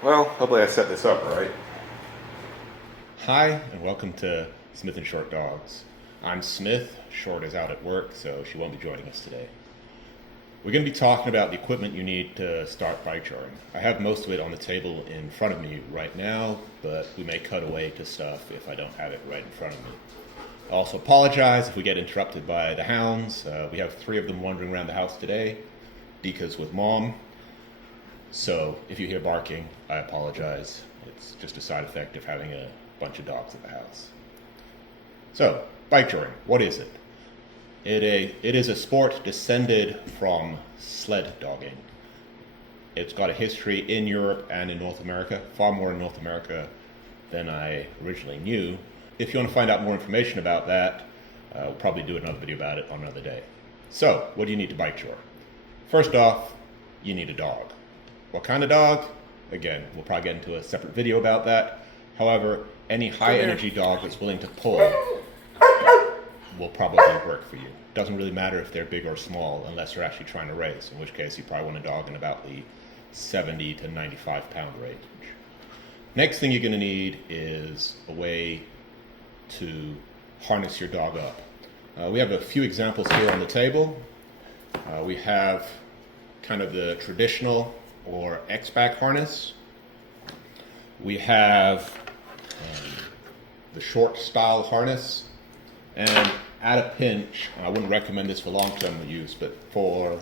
Well, hopefully I set this up right. Hi, and welcome to Smith and Short Dogs. I'm Smith. Short is out at work, so she won't be joining us today. We're going to be talking about the equipment you need to start bikejoring. I have most of it on the table in front of me right now, but we may cut away to stuff if I don't have it right in front of me. I also apologize if we get interrupted by the hounds. We have 3 of them wandering around the house today. Dika's with Mom. So if you hear barking, I apologize. It's just a side effect of having a bunch of dogs at the house. So, bikejoring, what is it? It is a sport descended from sled dogging. It's got a history in Europe and in North America, far more in North America than I originally knew. If you want to find out more information about that, we'll probably do another video about it on another day. So, what do you need to bikejore? First off, you need a dog. What kind of dog? Again, we'll probably get into a separate video about that. However, any high energy dog that's willing to pull will probably work for you. Doesn't really matter if they're big or small unless you're actually trying to race, in which case you probably want a dog in about the 70 to 95 pound range. Next thing you're going to need is a way to harness your dog up. We have a few examples here on the table. We have kind of the traditional or X-back harness. We have the short style harness, and at a pinch, I wouldn't recommend this for long-term use, but for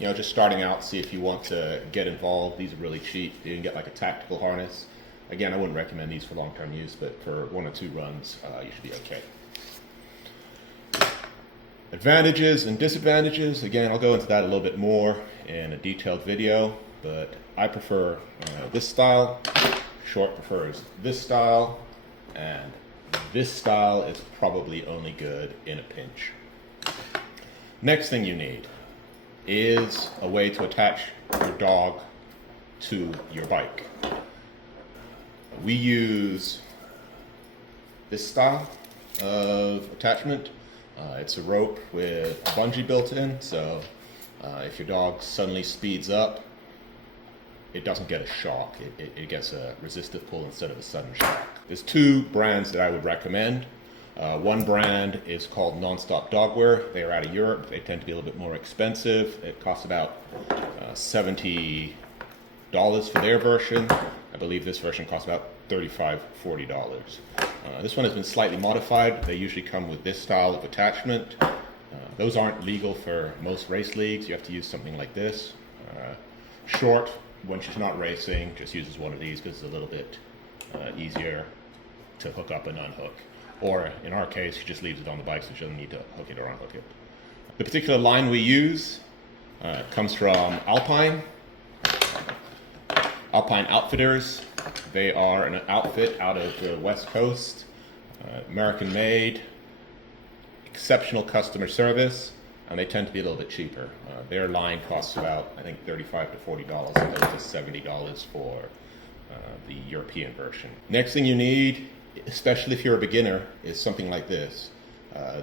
just starting out, see if you want to get involved. These are really cheap. You can get like a tactical harness. Again, I wouldn't recommend these for long-term use, but for 1 or 2 runs, you should be okay. Advantages and disadvantages, again, I'll go into that a little bit more in a detailed video, but I prefer this style. Short prefers this style, and this style is probably only good in a pinch. Next thing you need is a way to attach your dog to your bike. We use this style of attachment. It's a rope with a bungee built in, so if your dog suddenly speeds up, it doesn't get a shock. It gets a resistive pull instead of a sudden shock. There's 2 brands that I would recommend. One brand is called Nonstop Dogwear. They are out of Europe. They tend to be a little bit more expensive. It costs about $70 for their version. I believe this version costs about $35, $40. This one has been slightly modified. They usually come with this style of attachment. Those aren't legal for most race leagues. You have to use something like this. Short, when she's not racing, just uses one of these because it's a little bit easier to hook up and unhook. Or in our case, she just leaves it on the bike so she doesn't need to hook it or unhook it. The particular line we use comes from Alpine Outfitters. They are an outfit out of the West Coast, American made, exceptional customer service, and they tend to be a little bit cheaper. Their line costs about, I think, $35 to $40 opposed to $70 for the European version. Next thing you need, especially if you're a beginner, is something like this.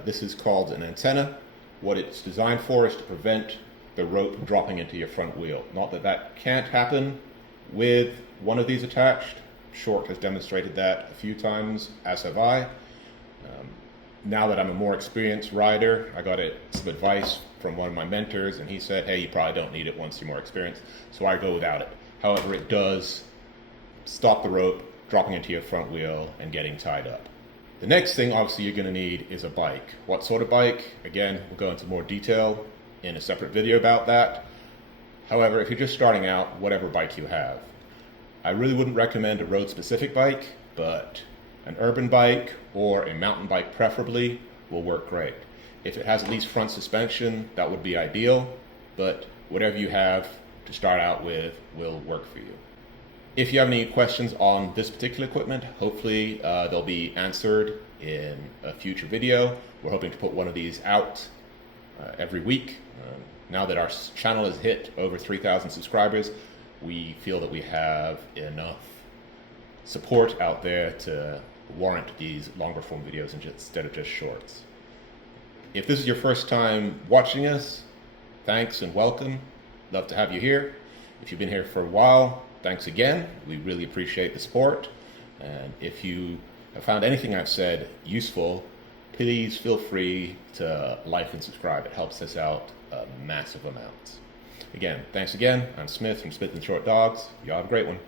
This is called an antenna. What it's designed for is to prevent the rope dropping into your front wheel. Not that that can't happen with one of these attached. Short has demonstrated that a few times, as have I. Now that I'm a more experienced rider, I got some advice from one of my mentors, and he said, hey, you probably don't need it once you're more experienced, so I go without it. However, it does stop the rope dropping into your front wheel and getting tied up. The next thing, obviously, you're going to need is a bike. What sort of bike? Again, we'll go into more detail in a separate video about that. However, if you're just starting out, whatever bike you have. I really wouldn't recommend a road-specific bike, but an urban bike or a mountain bike preferably will work great. If it has at least front suspension, that would be ideal, but whatever you have to start out with will work for you. If you have any questions on this particular equipment, hopefully they'll be answered in a future video. We're hoping to put one of these out every week. Now that our channel has hit over 3,000 subscribers, we feel that we have enough support out there to warrant these longer form videos instead of just shorts. If this is your first time watching us, thanks and welcome. Love to have you here. If you've been here for a while, thanks again. We really appreciate the support. And if you have found anything I've said useful, please feel free to like and subscribe. It helps us out a massive amount. Again, thanks again. I'm Smith from Smith and Short Dogs. Y'all have a great one.